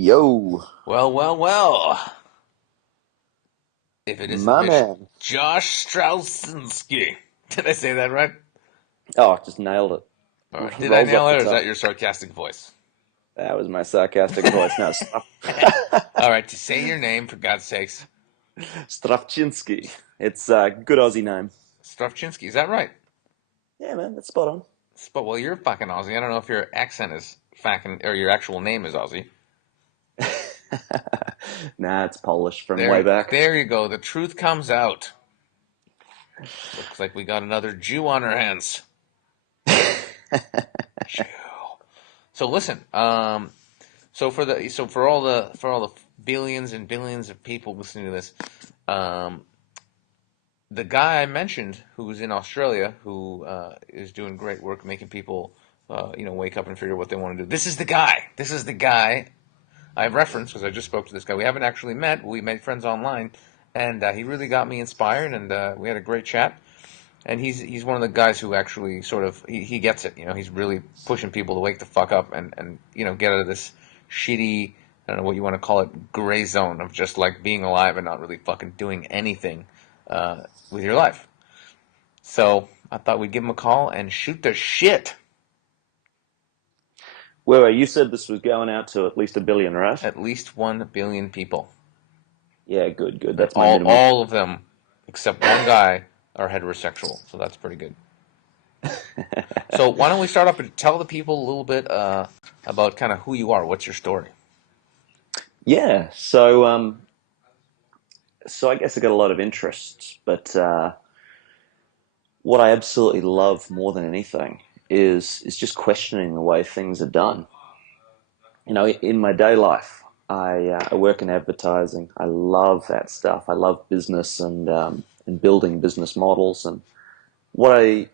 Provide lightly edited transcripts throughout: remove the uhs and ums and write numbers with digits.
Yo, Well, well, well. If it isn't my man. Josh Strawczynski. Did I say that right? Oh, just nailed it. All right. Did I Rolls nail off it, the or is that tongue. your sarcastic voice? That was my sarcastic voice. Now, All right. To say your name, for God's sakes. Strawczynski. It's a good Aussie name. Strawczynski. Is that right? Yeah, man, that's spot on. But, well, you're fucking Aussie. I don't know if your accent is fucking, or your actual name is Aussie. Nah, it's Polish from way There, back. there you go. The truth comes out. Looks like we got another Jew on our hands. Jew. So listen, for all the billions and billions of people listening to this, um, the guy I mentioned who's in Australia who is doing great work making people wake up and figure out what they want to do. This is the guy. This is the guy I have referenced because I just spoke to this guy. We haven't actually met. We made friends online, and he really got me inspired, and we had a great chat. And he's one of the guys who actually sort of he gets it. He's really pushing people to wake the fuck up and get out of this shitty, I don't know what you want to call it, gray zone of just like being alive and not really fucking doing anything with your life. So I thought we'd give him a call and shoot the shit. Well, you said this was going out to at least a billion, right? At least 1 billion people, Yeah, good, good. and That's my all minimum. all of them except one guy are heterosexual. So that's pretty good. So why don't we start off and tell the people a little bit about kind of who you are. What's your story? Yeah, so I guess I got a lot of interests, but what I absolutely love more than anything is just questioning the way things are done. In my day life, I work in advertising. I love that stuff. I love business and building business models. And what I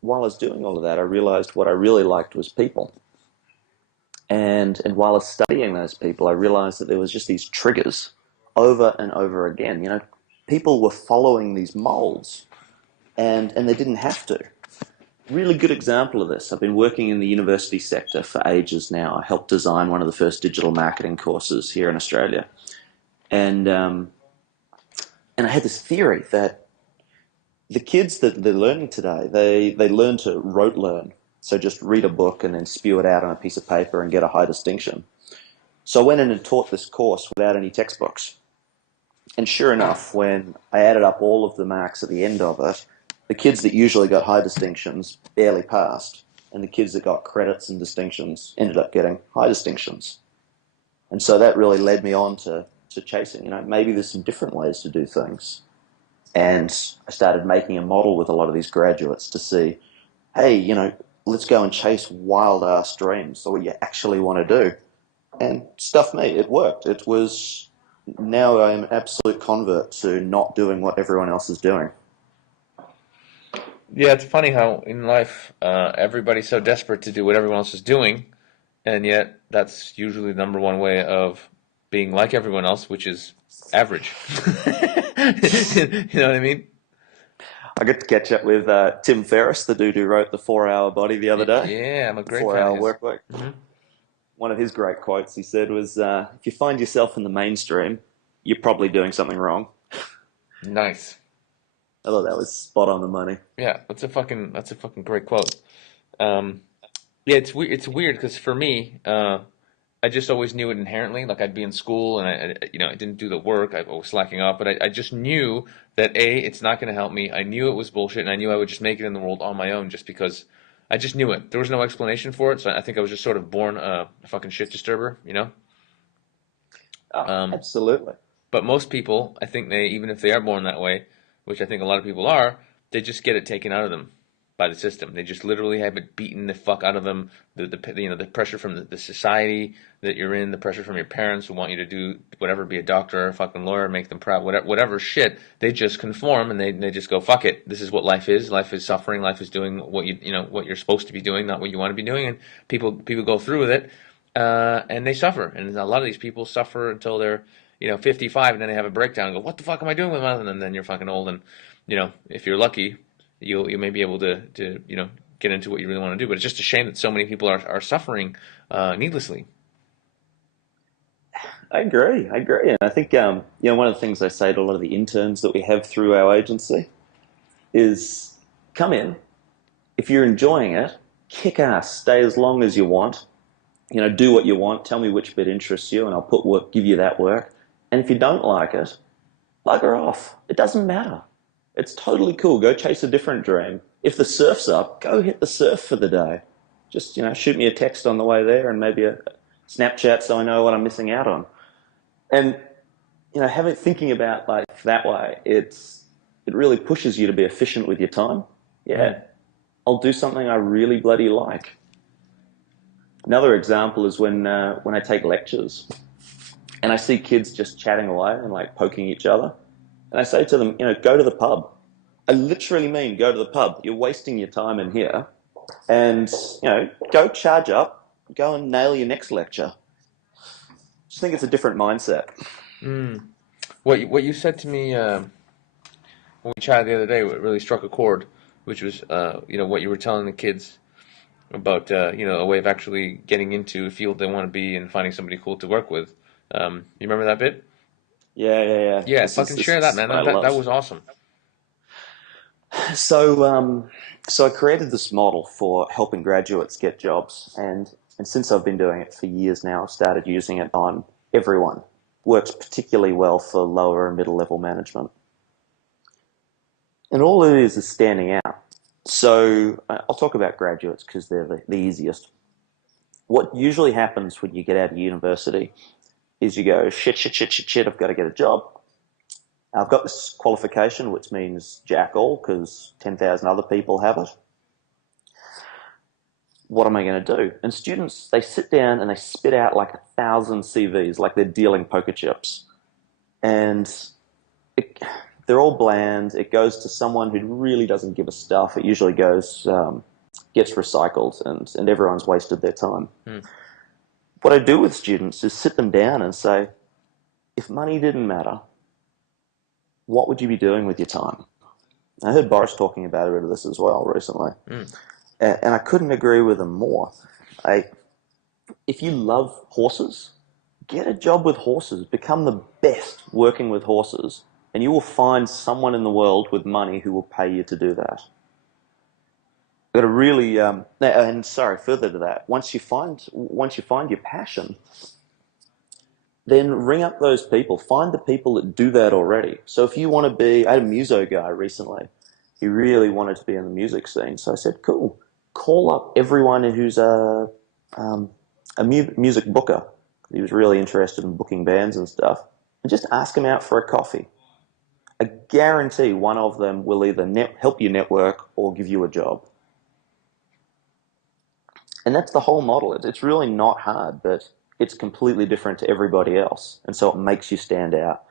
while I was doing all of that, I realized what I really liked was people. And while I was studying those people, I realized that there was just these triggers over and over again. People were following these molds, and they didn't have to. Really good example of this. I've been working in the university sector for ages now. I helped design one of the first digital marketing courses here in Australia, and and I had this theory that the kids that they're learning today, they learn to rote learn. So just read a book and then spew it out on a piece of paper and get a high distinction. So I went in and taught this course without any textbooks. And sure enough, when I added up all of the marks at the end of it, the kids that usually got high distinctions barely passed, and the kids that got credits and distinctions ended up getting high distinctions. And so that really led me on to chasing, maybe there's some different ways to do things. And I started making a model with a lot of these graduates to see, hey, let's go and chase wild ass dreams, so what you actually want to do. And stuff me, it worked. It was, now I am an absolute convert to not doing what everyone else is doing. Yeah, it's funny how in life everybody's so desperate to do what everyone else is doing, and yet that's usually the number one way of being like everyone else, which is average. You know what I mean? I got to catch up with Tim Ferriss, the dude who wrote The 4 Hour Body the other day, Yeah, I'm a the great 4 fan of Hour his. Work Week. Hmm. One of his great quotes he said was, if you find yourself in the mainstream, you're probably doing something wrong. Nice. I thought that was spot on the money. Yeah, that's a fucking great quote. Um, yeah, it's weird because for me, I just always knew it inherently. Like I'd be in school and I didn't do the work. I was slacking off, but I just knew that it's not going to help me. I knew it was bullshit, and I knew I would just make it in the world on my own, just because I just knew it. There was no explanation for it, so I think I was just sort of born a fucking shit disturber. Oh, Um, absolutely. but most people, I think even if they are born that way, which I think a lot of people are, they just get it taken out of them by the system. They just literally have it beaten the fuck out of them. The pressure from the society that you're in, the pressure from your parents who want you to do whatever, be a doctor, a fucking lawyer, make them proud, whatever shit. They just conform and they just go fuck it. This is what life is. Life is suffering. Life is doing what you're supposed to be doing, not what you want to be doing. And people go through with it, and they suffer. And a lot of these people suffer until they're 55, and then they have a breakdown and go, what the fuck am I doing with my life? And then you're fucking old, and if you're lucky, you may be able to get into what you really want to do. But it's just a shame that so many people are suffering needlessly. I agree. I agree. And I think, one of the things I say to a lot of the interns that we have through our agency is come in. If you're enjoying it, kick ass, stay as long as you want. Do what you want. Tell me which bit interests you, and I'll give you that work. And if you don't like it, bugger off. It doesn't matter. It's totally cool. Go chase a different dream. If the surf's up, go hit the surf for the day. Just, shoot me a text on the way there and maybe a Snapchat so I know what I'm missing out on. And, thinking about like that way, it really pushes you to be efficient with your time. Yeah. I'll do something I really bloody like. Another example is when I take lectures and I see kids just chatting away and like poking each other. And I say to them, go to the pub. I literally mean go to the pub. You're wasting your time in here. And, go charge up, go and nail your next lecture. Just think it's a different mindset. What you said to me when we chatted the other day, what really struck a chord, which was what you were telling the kids about a way of actually getting into a field they want to be and finding somebody cool to work with. You remember that bit? Yeah. Yeah, This fucking this share that, is man. what I That love. was awesome. So I created this model for helping graduates get jobs, and since I've been doing it for years now, I've started using it on everyone. Works particularly well for lower and middle level management. And all it is standing out. So I'll talk about graduates because they're the easiest. What usually happens when you get out of university is you go, shit, I've got to get a job. I've got this qualification, which means jack all because 10,000 other people have it. What am I going to do? And students, they sit down and they spit out like 1,000 CVs, like they're dealing poker chips. And it, they're all bland. It goes to someone who really doesn't give a stuff. It usually gets recycled, and everyone's wasted their time. What I do with students is sit them down and say, if money didn't matter, what would you be doing with your time? I heard Boris talking about a bit of this as well recently. And I couldn't agree with him more. If you love horses, get a job with horses. Become the best working with horses, and you will find someone in the world with money who will pay you to do that. Got to really, and sorry, further to that, once you find your passion, then ring up those people. Find the people that do that already. So if you want to be, I had a muso guy recently. He really wanted to be in the music scene. So I said, cool, call up everyone who's a music booker. He was really interested in booking bands and stuff. And just ask them out for a coffee. I guarantee one of them will either help you network or give you a job. And that's the whole model. It's really not hard, but it's completely different to everybody else. And so it makes you stand out.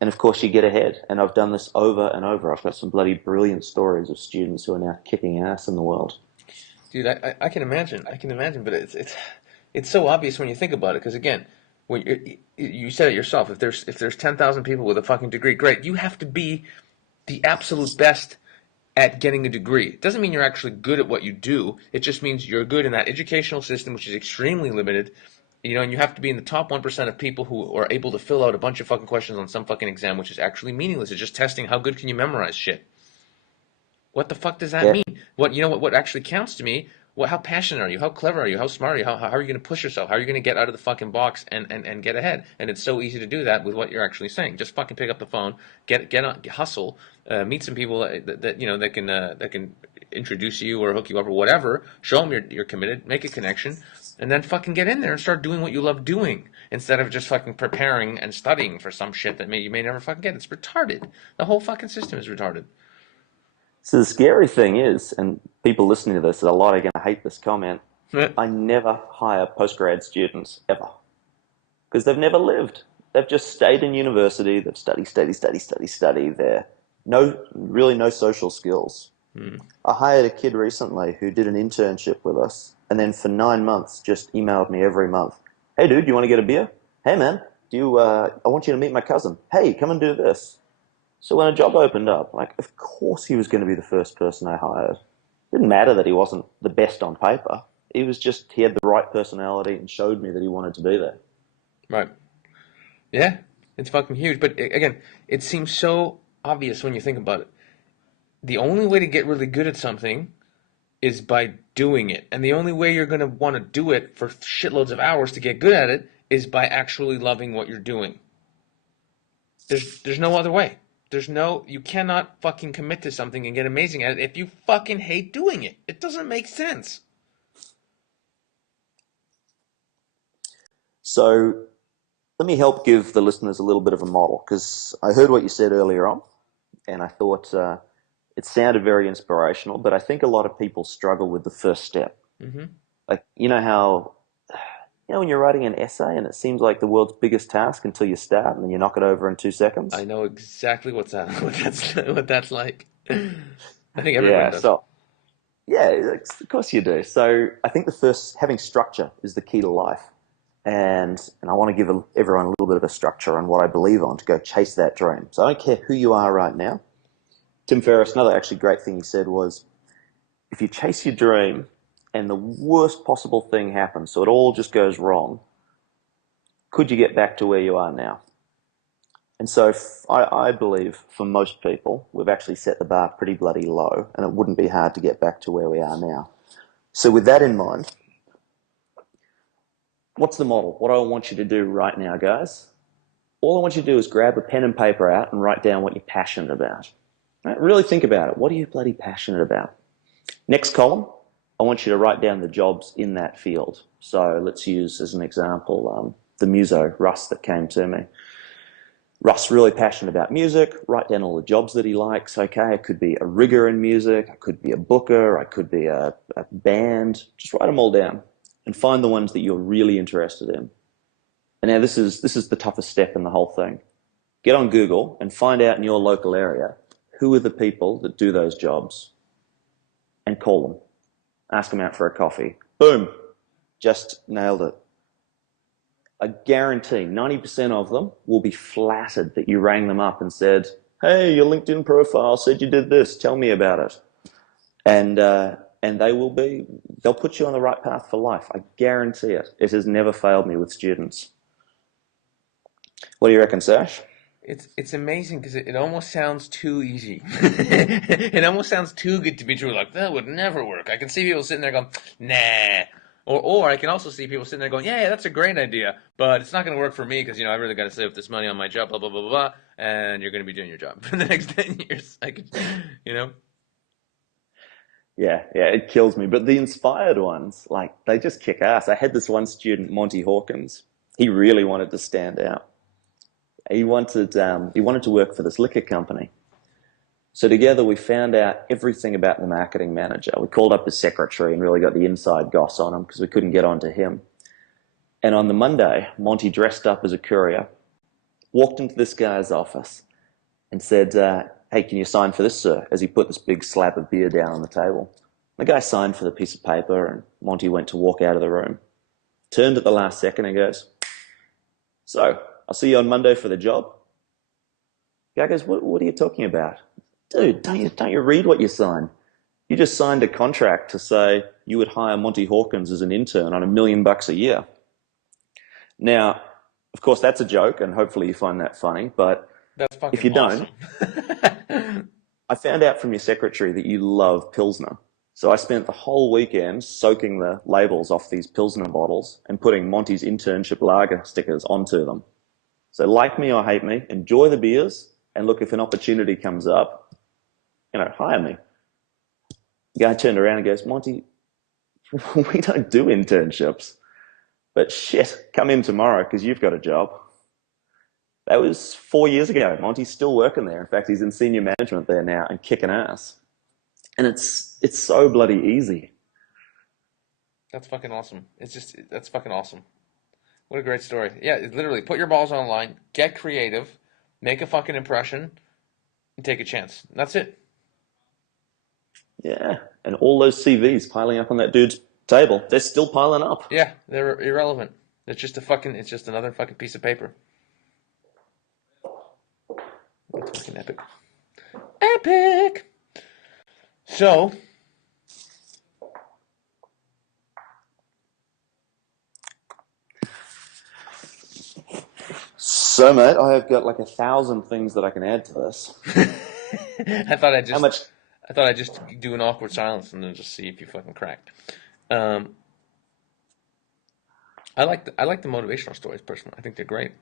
And of course, you get ahead. And I've done this over and over. I've got some bloody brilliant stories of students who are now kicking ass in the world. Dude, I can imagine. I can imagine, but it's so obvious when you think about it. Because again, when you said it yourself, if there's 10,000 people with a fucking degree, great. You have to be the absolute best at getting a degree. It doesn't mean you're actually good at what you do. It just means you're good in that educational system, which is extremely limited. And you have to be in the top 1% of people who are able to fill out a bunch of fucking questions on some fucking exam, which is actually meaningless. It's just testing how good can you memorize shit. What the fuck does that Yeah. mean? What actually counts to me? How passionate are you? How clever are you? How smart are you? How are you going to push yourself? How are you going to get out of the fucking box and get ahead? And it's so easy to do that with what you're actually saying. Just fucking pick up the phone, get on, hustle, meet some people that can introduce you or hook you up or whatever. Show them you're committed, make a connection, and then fucking get in there and start doing what you love doing instead of just fucking preparing and studying for some shit that you may never fucking get. It's retarded. The whole fucking system is retarded. So the scary thing is, and people listening to this, a lot are going to hate this comment, I never hire postgrad students ever because they've never lived. They've just stayed in university. They've study. They're really no social skills. I hired a kid recently who did an internship with us, and then for 9 months just emailed me every month. Hey, dude, you want to get a beer? Hey, man, I want you to meet my cousin. Hey, come and do this. So when a job opened up, like, of course he was going to be the first person I hired. It didn't matter that he wasn't the best on paper. He had the right personality and showed me that he wanted to be there. Right. Yeah, it's fucking huge. But again, it seems so obvious when you think about it. The only way to get really good at something is by doing it. And the only way you're going to want to do it for shitloads of hours to get good at it is by actually loving what you're doing. There's no other way. You cannot fucking commit to something and get amazing at it if you fucking hate doing it. It doesn't make sense. So let me help give the listeners a little bit of a model, because I heard what you said earlier on, and I thought it sounded very inspirational, but I think a lot of people struggle with the first step. Mm-hmm. Like, when you're writing an essay and it seems like the world's biggest task until you start and then you knock it over in 2 seconds. I know exactly what that's like. I think everyone Yeah, does. so yeah, of course you do. So I think the first, having structure is the key to life. And I want to give everyone a little bit of a structure on what I believe on to go chase that dream. So I don't care who you are right now. Tim Ferriss, another actually great thing he said was, if you chase your dream and the worst possible thing happens, so it all just goes wrong, could you get back to where you are now? And so I believe for most people, we've actually set the bar pretty bloody low, and it wouldn't be hard to get back to where we are now. So with that in mind, what's the model? What do I want you to do right now, guys? All I want you to do is grab a pen and paper out and write down what you're passionate about. Right? Really think about it. What are you bloody passionate about? Next column, I want you to write down the jobs in that field. So let's use as an example the muso, Russ, that came to me. Russ, really passionate about music, write down all the jobs that he likes. Okay, it could be a rigger in music, I could be a booker, I could be a band. Just write them all down and find the ones that you're really interested in. And now this is the toughest step in the whole thing. Get on Google and find out in your local area who are the people that do those jobs and call them. Ask them out for a coffee. Boom, just nailed it. I guarantee 90% of them will be flattered that you rang them up and said, hey, your LinkedIn profile said you did this, tell me about it. And they'll put you on the right path for life. I guarantee it. It has never failed me with students. What do you reckon, Sash? It's amazing because it almost sounds too easy. It almost sounds too good to be true. Like, that would never work. I can see people sitting there going, nah. Or I can also see people sitting there going, yeah, that's a great idea, but it's not going to work for me because, I really got to save this money on my job, blah, blah, blah, blah, blah, and you're going to be doing your job for the next 10 years. I could, you know? Yeah, it kills me. But the inspired ones, like, they just kick ass. I had this one student, Monty Hawkins. He really wanted to stand out. He wanted to work for this liquor company. So together we found out everything about the marketing manager. We called up his secretary and really got the inside goss on him because we couldn't get onto him. And on the Monday, Monty dressed up as a courier, walked into this guy's office and said, hey, can you sign for this, sir? As he put this big slab of beer down on the table. The guy signed for the piece of paper and Monty went to walk out of the room. Turned at the last second and goes, so, I'll see you on Monday for the job. The guy goes, what are you talking about? Dude, don't you read what you signed? You just signed a contract to say you would hire Monty Hawkins as an intern on $1 million a year. Now, of course, that's a joke, and hopefully you find that funny, but That's if fucking you don't, awesome. I found out from your secretary that you love Pilsner. So I spent the whole weekend soaking the labels off these Pilsner bottles and putting Monty's internship lager stickers onto them. So like me or hate me, enjoy the beers, and look, if an opportunity comes up, hire me. The guy turned around and goes, Monty, we don't do internships, but shit, come in tomorrow because you've got a job. That was 4 years ago. Monty's still working there. In fact, he's in senior management there now and kicking ass. And it's so bloody easy. That's fucking awesome. That's fucking awesome. What a great story. Yeah, literally, put your balls online, get creative, make a fucking impression, and take a chance. That's it. Yeah, and all those CVs piling up on that dude's table, they're still piling up. Yeah, they're irrelevant. It's just another fucking piece of paper. It's fucking epic. Epic! So, So, mate, I have got like 1,000 things that I can add to this. I thought How much? I thought I'd just do an awkward silence and then just see if you fucking cracked. Um, I like the motivational stories personally. I think they're great.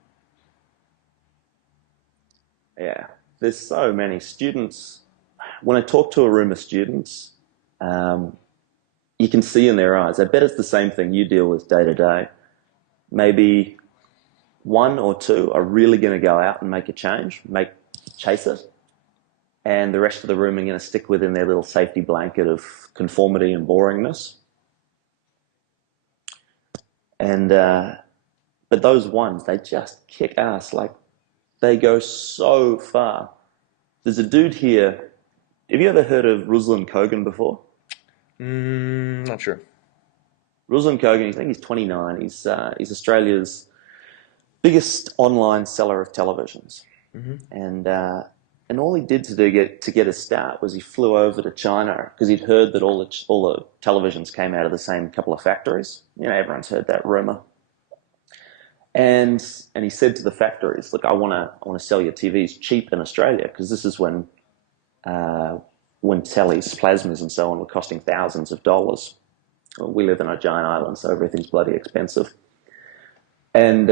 Yeah, there's so many students. When I talk to a room of students, um, you can see in their eyes. I bet it's the same thing you deal with day to day. Maybe one or two are really going to go out and make a change, chase it, and the rest of the room are going to stick within their little safety blanket of conformity and boringness. And but those ones, they just kick ass. Like they go so far. There's a dude here. Have you ever heard of Ruslan Kogan before? Not sure. Ruslan Kogan, I think he's 29. He's Australia's biggest online seller of televisions, Hmm. and all he did to get a start was he flew over to China because he'd heard that all the televisions came out of the same couple of factories. You know, everyone's heard that rumor. And he said to the factories, "Look, I want to sell your TVs cheap in Australia because this is when tellies, plasmas, and so on were costing thousands of dollars. Well, we live in a giant island, so everything's bloody expensive." And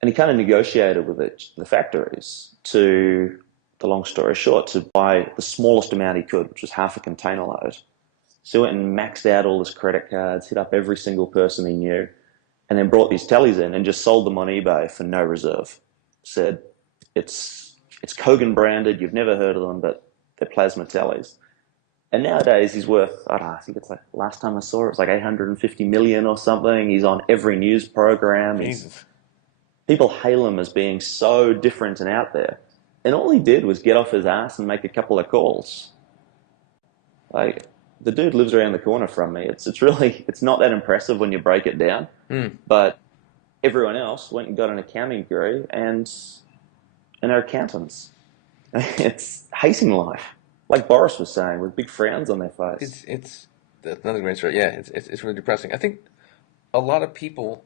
and he kind of negotiated with the factories to, the long story short, to buy the smallest amount he could, which was half a container load. So he went and maxed out all his credit cards, hit up every single person he knew, and then brought these tellies in and just sold them on eBay for no reserve. Said it's Kogan branded, you've never heard of them, but they're plasma tellies. And nowadays he's worth, I don't know, I think it's like, last time I saw it was like 850 million or something. He's on every news program. Jesus. People hail him as being so different and out there. And all he did was get off his ass and make a couple of calls. Like, the dude lives around the corner from me. It's really, it's not that impressive when you break it down. Mm. But everyone else went and got an accounting degree and are accountants. It's hating life. Like Boris was saying, with big frowns on their face. It's that's another great story. Yeah, it's really depressing. I think a lot of people,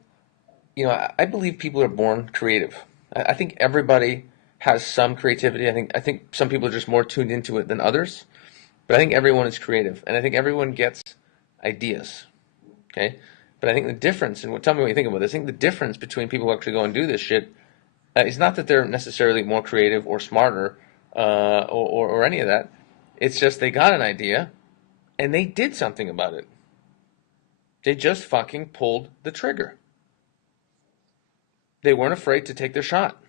I believe people are born creative. I think everybody has some creativity. I think some people are just more tuned into it than others. But I think everyone is creative, and I think everyone gets ideas. Okay, but I think the difference, and tell me what you think about this. I think the difference between people who actually go and do this shit is not that they're necessarily more creative or smarter or any of that. It's just they got an idea and they did something about it. They just fucking pulled the trigger. They weren't afraid to take their shot.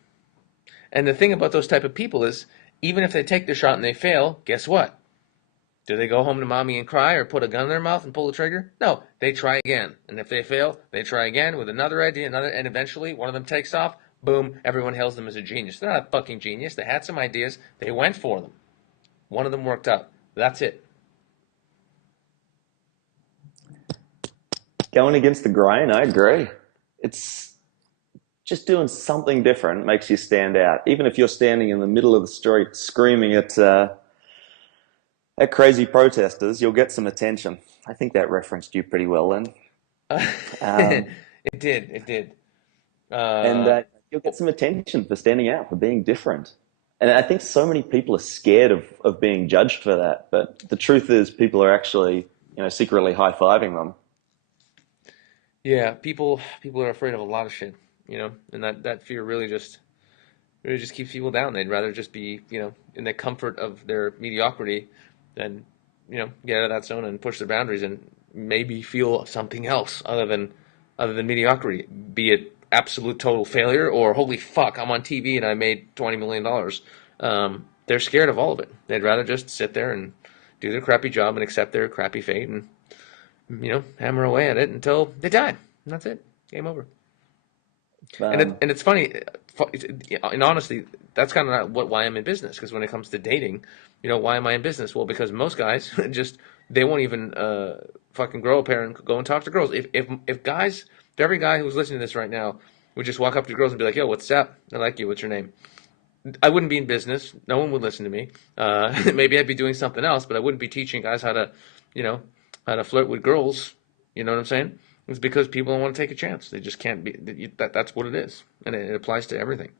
And the thing about those type of people is, even if they take their shot and they fail, guess what? Do they go home to mommy and cry or put a gun in their mouth and pull the trigger? No, they try again. And if they fail, they try again with another idea, and eventually one of them takes off. Boom, everyone hails them as a genius. They're not a fucking genius. They had some ideas. They went for them. One of them worked out. That's it. Going against the grain, I agree. It's just doing something different makes you stand out. Even if you're standing in the middle of the street screaming at crazy protesters, you'll get some attention. I think that referenced you pretty well then. Um, It did. It did. and Uh, you'll get some attention for standing out, for being different. And I think so many people are scared of being judged for that. But the truth is, people are actually, secretly high-fiving them. yeah, people are afraid of a lot of shit, and that fear really just keeps people down. They'd rather just be, in the comfort of their mediocrity than, get out of that zone and push their boundaries and maybe feel something else other than mediocrity, be it absolute total failure or holy fuck, I'm on TV and I made $20 million. They're scared of all of it. They'd rather just sit there and do their crappy job and accept their crappy fate and hammer away at it until they die. And that's it. Game over. Um, And it's funny, in honesty, that's kind of not why I'm in business. Because when it comes to dating, why am I in business? Well, because most guys just they won't even fucking grow a pair and go and talk to girls. If guys, if every guy who's listening to this right now would just walk up to girls and be like, "Yo, what's up? I like you. What's your name?" I wouldn't be in business. No one would listen to me. Maybe I'd be doing something else, but I wouldn't be teaching guys how to, you know, how to flirt with girls. You know what I'm saying? It's because people don't want to take a chance. They just can't be. That's what it is, and it applies to everything.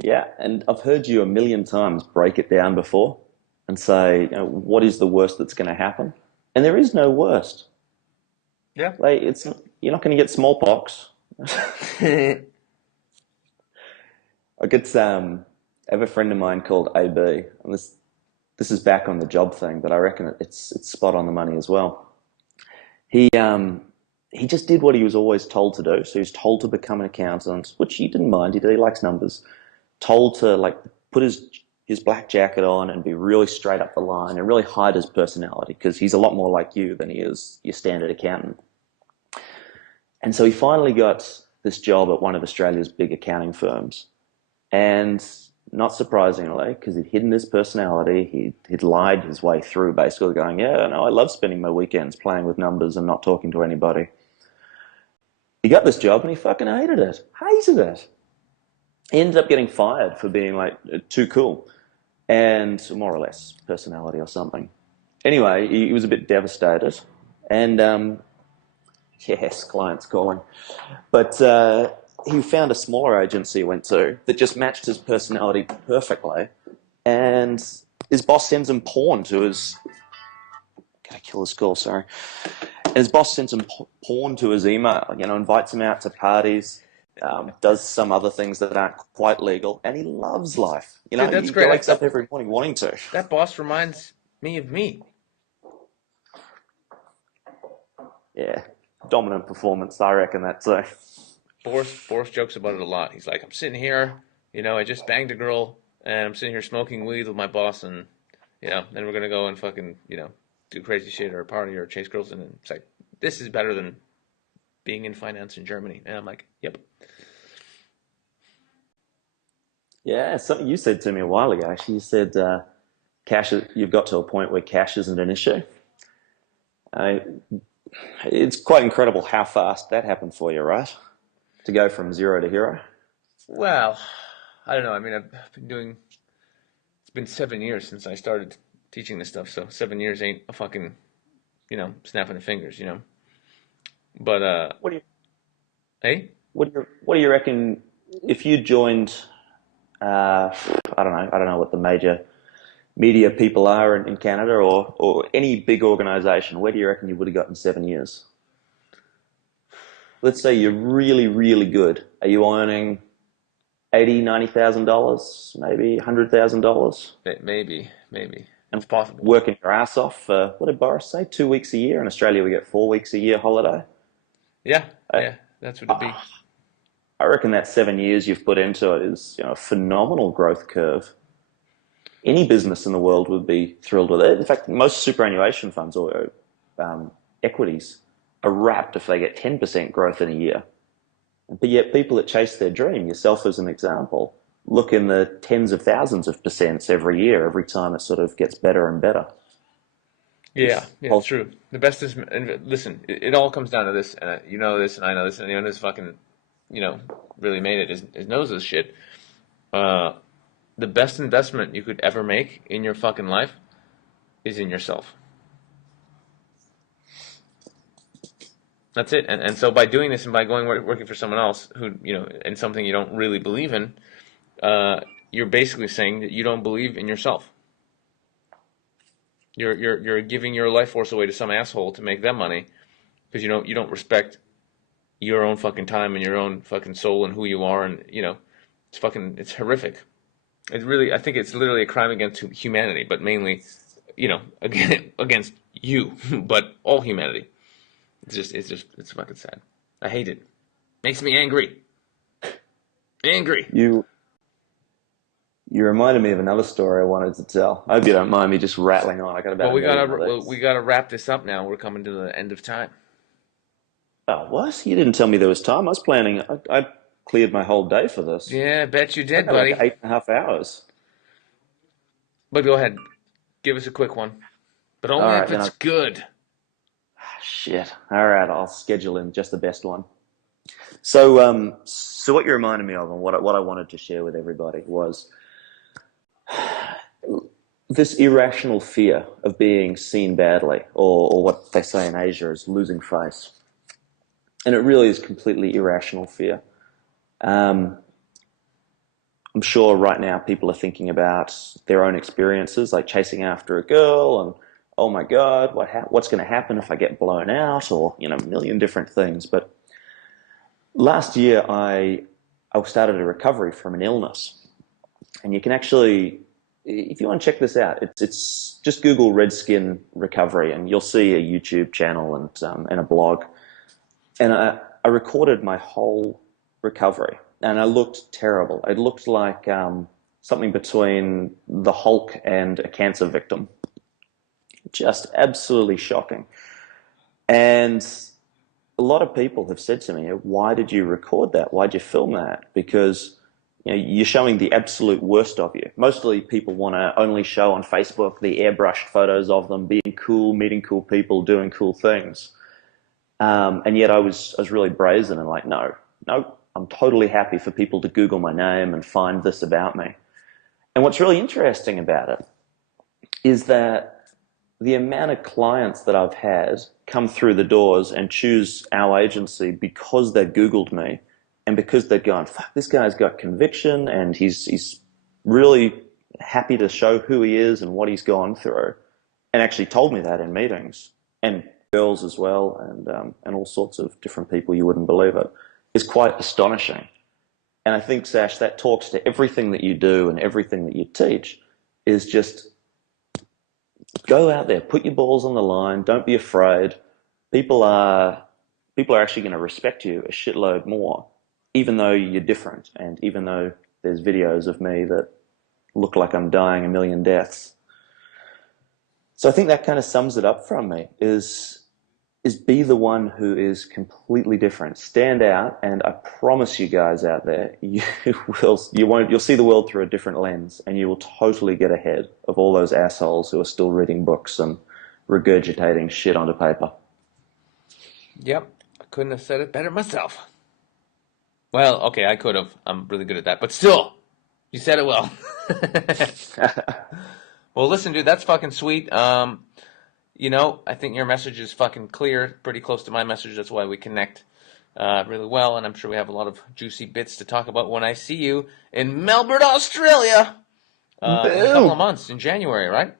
Yeah, and I've heard you a million times break it down before and say, what is the worst that's going to happen? And there is no worst. Yeah. Like it's you're not going to get smallpox. I have a friend of mine called AB, and this is back on the job thing, but I reckon it's spot on the money as well. He he just did what he was always told to do. So he was told to become an accountant, which he didn't mind. He likes numbers. Told to like put his black jacket on and be really straight up the line and really hide his personality because he's a lot more like you than he is your standard accountant. And so he finally got this job at one of Australia's big accounting firms. And not surprisingly, because he'd hidden his personality, he'd lied his way through, basically going, yeah, no, I love spending my weekends playing with numbers and not talking to anybody. He got this job and he fucking hated it. Hated it. He ended up getting fired for being like too cool and more or less personality or something. Anyway, he was a bit devastated. And yes, clients calling. But he found a smaller agency he went to that just matched his personality perfectly. And his boss sends him porn to his... Gotta kill his call, sorry. And his boss sends him porn to his email, invites him out to parties, does some other things that aren't quite legal, and he loves life. Dude, that's He great. wakes up every morning wanting to. That boss reminds me of me. Yeah, dominant performance, I reckon that too. Boris jokes about it a lot. He's like, I'm sitting here, I just banged a girl, and I'm sitting here smoking weed with my boss, and then we're gonna go and fucking, do crazy shit or party or chase girls, and it's like, this is better than being in finance in Germany. And I'm like, yep. Yeah, something you said to me a while ago. Actually, you said you've got to a point where cash isn't an issue. I It's quite incredible how fast that happened for you, right? To go from zero to hero. Well, I don't know. I mean, I've been doing. It's been 7 years since I started teaching this stuff, so 7 years ain't a fucking, snapping the fingers. But What do you hey, what do you reckon if you joined? I don't know what the major media people are in Canada or any big organisation. Where do you reckon you would have got in 7 years? Let's say you're really, really good. Are you earning $80,000, $90,000, maybe $100,000? maybe it's possible. Working your ass off for, what did Boris say, 2 weeks a year? In Australia, we get 4 weeks a year holiday. Yeah, I, yeah, that's what it'd be. I reckon that 7 years you've put into it is a phenomenal growth curve. Any business in the world would be thrilled with it. In fact, most superannuation funds or equities are wrapped if they get 10% growth in a year. But yet people that chase their dream, yourself as an example, look in the tens of thousands of percents every year, every time it sort of gets better and better. Yeah, it's true. The best is, and listen, it all comes down to this, and you know this, and I know this, and anyone who's fucking, really made it is knows this shit. The best investment you could ever make in your fucking life is in yourself. That's it. And so by doing this and by going working for someone else who, in something you don't really believe in, you're basically saying that you don't believe in yourself. You're giving your life force away to some asshole to make them money because you don't respect your own fucking time and your own fucking soul and who you are, and it's horrific. It's really, I think it's literally a crime against humanity, but mainly, against you, but all humanity. It's fucking sad. I hate it. Makes me angry. Angry. You reminded me of another story I wanted to tell. I hope you don't mind me just rattling on. I got about. We gotta wrap this up now. We're coming to the end of time. Oh, what? You didn't tell me there was time. I was planning. I cleared my whole day for this. Yeah, I bet you I did, got buddy. like 8.5 hours. But go ahead, give us a quick one. But only if it's good. Shit. All right, I'll schedule in just the best one. So what you reminded me of, and what I wanted to share with everybody was, this irrational fear of being seen badly, or what they say in Asia is losing face. And it really is completely irrational fear. Um, I'm sure right now people are thinking about their own experiences, like chasing after a girl and, oh my God, what's going to happen if I get blown out, or, a million different things. But last year, I started a recovery from an illness. And you can actually, if you want to check this out, it's just Google Red Skin Recovery, and you'll see a YouTube channel and a blog. And I recorded my whole recovery, and I looked terrible. It looked like something between the Hulk and a cancer victim. Just absolutely shocking. And a lot of people have said to me, "Why did you record that? Why'd you film that?" Because you're showing the absolute worst of you. Mostly people want to only show on Facebook the airbrushed photos of them being cool, meeting cool people, doing cool things. And yet I was really brazen and like, no, no, I'm totally happy for people to Google my name and find this about me. And what's really interesting about it is that the amount of clients that I've had come through the doors and choose our agency because they Googled me and because they're going, fuck, this guy's got conviction and he's really happy to show who he is and what he's gone through, and actually told me that in meetings, and girls as well, and all sorts of different people, you wouldn't believe it, is quite astonishing. And I think, Sash, that talks to everything that you do and everything that you teach, is just go out there, put your balls on the line, don't be afraid. People are people are actually going to respect you a shitload more, even though you're different, and even though there's videos of me that look like I'm dying a million deaths. So I think that kind of sums it up from me, is be the one who is completely different. Stand out, and I promise you guys out there, you'll see the world through a different lens, and you will totally get ahead of all those assholes who are still reading books and regurgitating shit onto paper. Yep, I couldn't have said it better myself. Well, okay, I could have. I'm really good at that, but still, you said it well. Well, listen, dude, that's fucking sweet. I think your message is fucking clear, pretty close to my message. That's why we connect really well, and I'm sure we have a lot of juicy bits to talk about when I see you in Melbourne, Australia, in a couple of Boom! months, in January, right?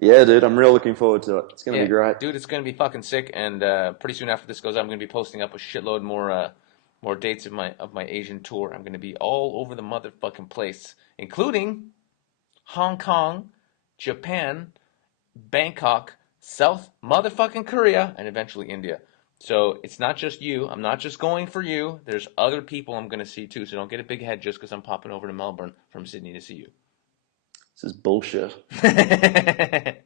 Yeah, dude, I'm real looking forward to it. It's going to Yeah, be great. dude, it's gonna be fucking sick, and pretty soon after this goes out, I'm gonna be posting up a shitload more dates of my Asian tour. I'm gonna be all over the motherfucking place, including Hong Kong, Japan, Bangkok, South motherfucking Korea, and eventually India. So it's not just you. I'm not just going for you. There's other people I'm gonna see too. So don't get a big head just because I'm popping over to Melbourne from Sydney to see you. This is bullshit. But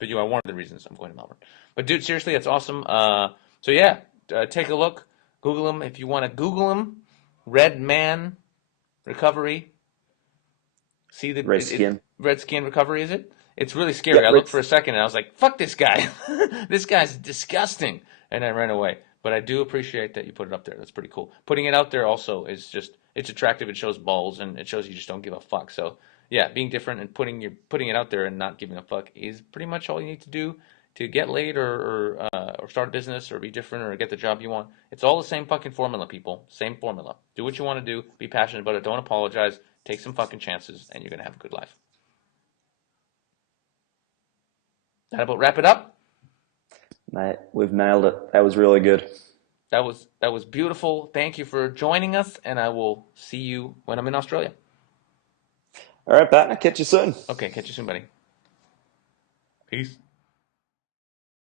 you are one of the reasons I'm going to Melbourne. But dude, seriously, that's awesome. So yeah, take a look, Google him if you want to Google him. Red Man Recovery. See Red skin. Red Skin Recovery, is it? It's really Yeah, scary. I red. looked for a second and I was like, "Fuck this guy! This guy's disgusting," and I ran away. But I do appreciate that you put it up there. That's pretty cool. Putting it out there also is just it's attractive. It shows balls and it shows you just don't give a fuck. So yeah, being different and putting it out there and not giving a fuck is pretty much all you need to do to get laid or start a business or be different or get the job you want. It's all the same fucking formula, people. Same formula. Do what you want to do. Be passionate about it. Don't apologize. Take some fucking chances, and you're gonna have a good life. That about wrap it up. Mate, we've nailed it. That was really good. That was beautiful. Thank you for joining us, and I will see you when I'm in Australia. All right, partner, catch you soon. Okay, catch you soon, buddy. Peace.